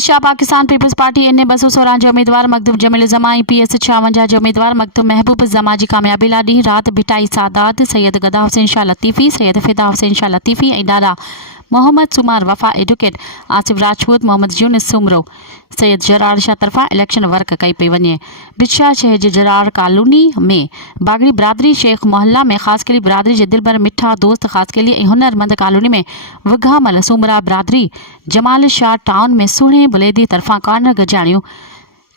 बिछा Pakistan peoples party NA 216 जो उम्मीदवार मखदूम जमील ज़मा ऐं PS 56 जो उम्मीदवार मखदूम महबूब ज़मा जी कामयाबी लाइ ॾींहुं राति भिटाई सादात सैयद गदा हुसैन शाह लतीफ़ी सैयद फिदा हुसैन शाह लतीफ़ी ऐं ॾाॾा मोहम्मद सुमार वफ़ा एडवोकेट आसिफ राजपूत मोहम्मद यूनिस सुमरो सैयद जरार शाह तरफ़ां इलेक्शन वर्क कई पई वञे। बिछा शहर जे जरार कॉलोनी में बागड़ी बिरादरी शेख मोहल्ला में ख़ासि कली बिरादरी जे दिलबर मिठा दोस्त ख़ासि कली ऐं हुनरमंद कॉलोनी में विघामल सूमरा बिरादरी जमाल शाह टाउन में सुहिणे बुलेदी तरफ़ां कॉर्नर गजाणियूं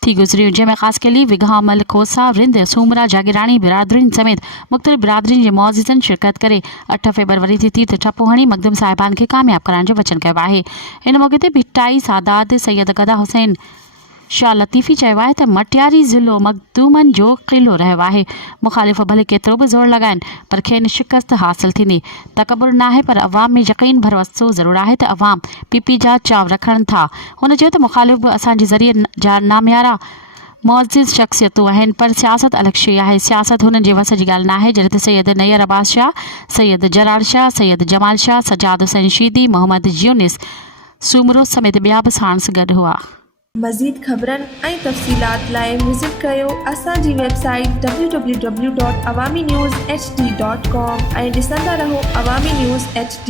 थी गुज़रियूं, जंहिंमें ख़ासि कली विघामल खोसा रिंद सूमरा जागीराणी बिरादरियुनि समेत मुख़्तलिफ़ बिरादरियुनि जे मुअज़्ज़िज़नि शिरकत करे 8 फ़रवरी ते तीर्थ ठपो हणी मखदूम साहिबान खे कामयाब कराइण जो वचन कयो आहे। इन मौक़े ते भिटाई सादात सैयद गदा हुसैन शाह लतीफ़ी चयो आहे त मटियारी ज़िलो मखदूमनि जो क़िलो रहियो आहे। मुख़ालिफ़ भले केतिरो बि ज़ोर लॻाइनि पर खेनि शिकस्त हासिल थींदी। तकबुर नाहे पर अवाम में यक़ीन भरोसो ज़रूरु आहे त अवाम PP जा चाव रखनि था। हुन चयो त मुख़ालिफ़ बि असांजे ज़रिए जा नामियारा मुअज़्ज़िज़ शख़्सियतूं आहिनि पर सियासत अलॻि शइ आहे। सियासत हुननि जे वस जी ॻाल्हि नाहे। जॾहिं त सैयद नैयर अब्बास शाह, सैयद जरार शाह, सैयद जमाल शाह, सजाद हुसैन शीदी, मोहम्मद यूनिस सुमरो समेत ॿिया बि साणस गॾु हुआ। मज़ीद ख़बरनि ऐं तफ़सीलात लाइ विज़िट कयो असांजी वेबसाइट www.awamiNewsHD.com ऐं ॾिसंदा रहो अवामी न्यूज़ HD।